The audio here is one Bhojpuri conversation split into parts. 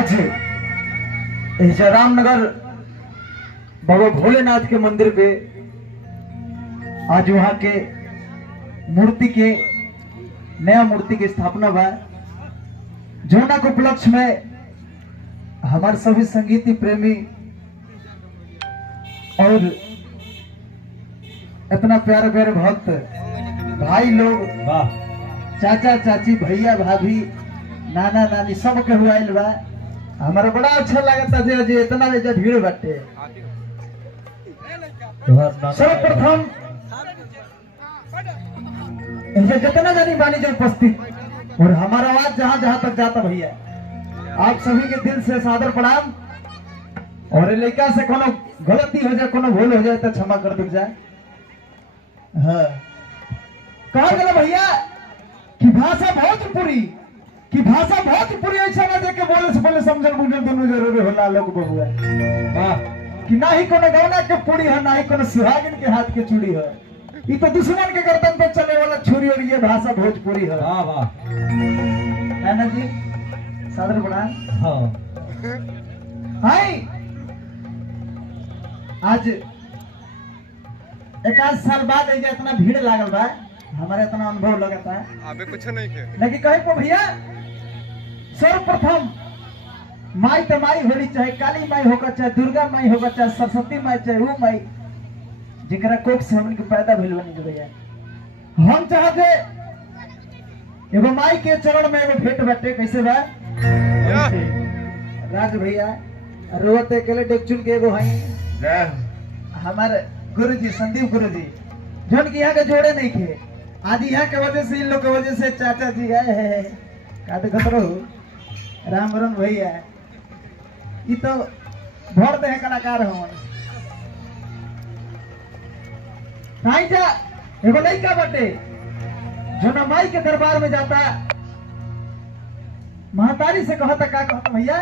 आज रामनगर बाबा भोलेनाथ के मंदिर पे आज वहां के मूर्ति के नया मूर्ति की स्थापना हुआ। जोना के उपलक्ष्य में हमारे सभी संगीत प्रेमी और इतना प्यारे प्यारे भक्त भाई लोग, चाचा चाची, भैया भाभी, नाना नानी सब के हुआ बा। हमारा बड़ा अच्छा लगता है जे इतना भीड़ बाटे। सर्वप्रथम जितना जानी बानी जो उपस्थित और हमारा आवाज जहां जहां तक जाता भैया, आप सभी के दिल से सादर प्रणाम। और लड़का से कोनो गलती हो जाए, कोनो भूल हो जाए तो क्षमा कर दो जाए। हाँ, कहा गया भैया कि भाषा भोजपुरी की भाषा भोजपुरी ऐसा ना देखे बोले से बोले समझल बुझल दोनों जरूरी होला। लोग बबुआ कि ना ही कोनो गौना के पूरी है, ना ही कोनो सुहागिन के हाथ के चूड़ी है। ये तो दुश्मन के गर्दन पे चले वाला छुरी, और ये भाषा भोजपुरी है। वाह वाह, है ना जी? सादर बड़ा हाय। आज एकाध साल बाद इतना भीड़ लागल बा, हमारा इतना अनुभव लगता है अबे कुछ नहीं के लेकिन कहे को भैया सर्वप्रथम माई तो माई होनी चाहे, काली माई होगा चाहे दुर्गा माई होगा चाहे सरस्वती माई चाहे वो माई जिकरा कोख से हमन के पैदा भइल बनी के भैया। हम चाहते एगो माई के चरण में एगो भेंट बाटे। कैसे बा राज भैया? रोते अकेले डेकचुन के एगो है हमारे गुरुजी संदीप गुरुजी, जन की यहाँ के जोड़े नहीं थे। आज यहाँ के वजह से, इन लोग के वजह से चाचा जी आए हैं। का देखत रहो रामवरण भैया, ये तो भर दे कलाकार हो। जा एगो लड़का बटे जो न माई के दरबार में जाता, महतारी से कहता, का कहता भैया?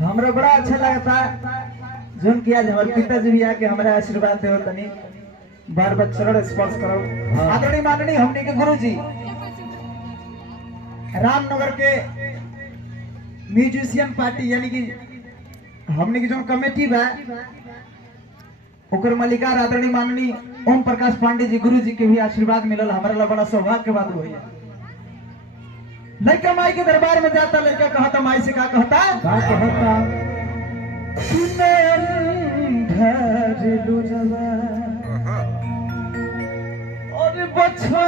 हमरा बड़ा अच्छा लगता जोन की आज हमारे पिताजी भी आके हमारे आशीर्वाद दे तनी बार बार चरण स्पर्श करो। आदरणीय माननीय हमने के गुरुजी रामनगर के म्यूजिशियन पार्टी यानी कि हमने की जो कमेटी बा ओकर मालिकार आदरणीय माननीय ओम प्रकाश पांडे जी गुरुजी के भी आशीर्वाद मिलल। हमारे लिए बड़ा सौभाग्य के बात भैया। लड़का माई के दरबार में जाता, लड़का कहता माई से, का कहता और बछा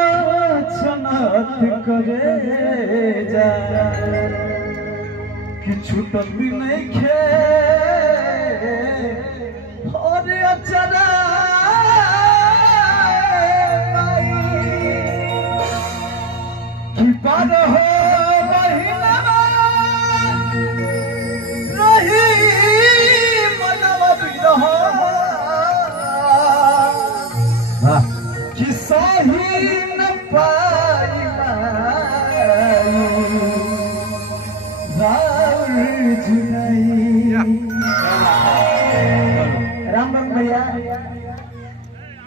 छनत करे जा कि छूटल भी नहीं खे और अचरा कि पर हो राम राम भैया।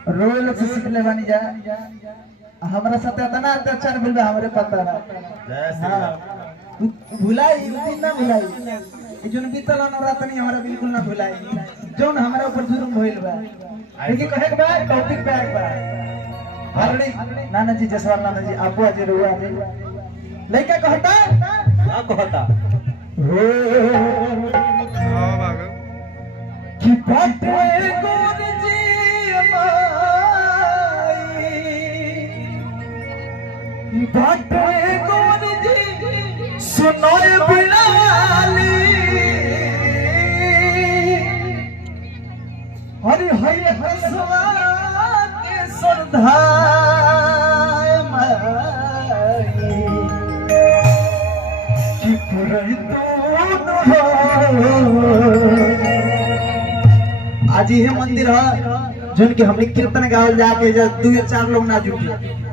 रोए लोग से सीख ले बानी जा, हमारा साथ इतना अत्याचार मिल हमारे पता ना। भुलाई दिन ना भुलाई, जोन बीतल नवरात्रि हमारा बिल्कुल ना भुलाई, जोन हमारा ऊपर जुर्म होइल बा। लेकिन कहे के बा टॉपिक पे आए बा हरणी नाना जी जसवाल नाना जी आपो आज रुआ जी लड़का कहता हां कहता हो कि बाटे गोर जी माई बाटे गोर जी सुनोए बिलाली हरि हरि हसवा के सर धाय माई कि पुरई तू आज ये मंदिर है जन के हमने कीर्तन गावल जाके जब 2-4 लोग ना जुटे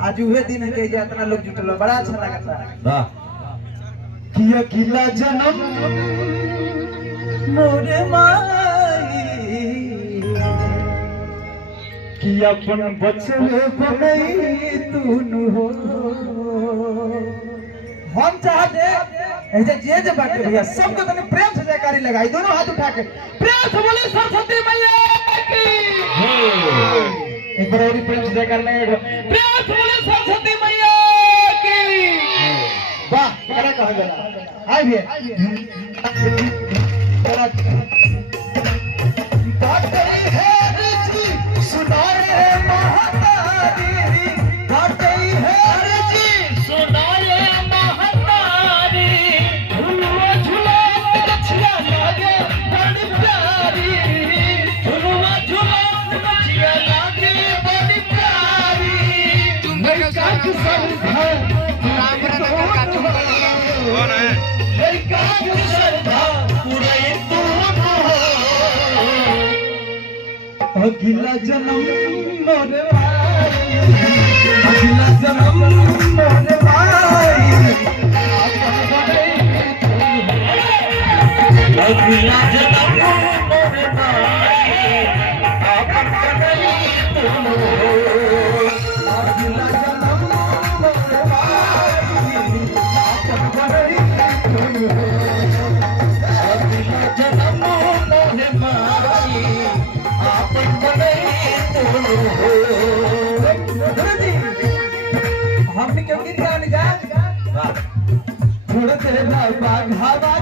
आज उहे दिन है के इतना लोग जुटल बड़ा अच्छा लगता है। वाह कि अकेला जन्म मोरे माई कि अपन बचले बनई तूनु हो हम चाहते ऐसे जे बाटे भैया सबको तने प्रेम से जयकारी लगाई दोनों हाथ उठा के प्रेम से बोले सरस्वती मैया की एक बार और प्रेम से जयकार लगाएगा प्रेम से बोले सरस्वती मैया की वाह क्या कहा गया आइए बात करी है जी सुना रे महातारी बात करी है जी सुना रे महातारी झुलवा झुला बच्चिया लागे बड़ी प्यारी झुलवा झुला बच्चिया लागे बड़ी प्यारी तुम्हें काज सब घर राम रतन का तुम कौन है लड़का श्रद्धा पूरे तू अगला जन्म मोरे भाई अगला जन्म मोरे भाई अगला जन्म मोरे भाई आपन कदई तुम अगला जन्म मोरे भाई आपन कदई तुम अगला जन्म मोरे भाई हमने क्यों गीत गाने जा थोड़ा तेरे भावा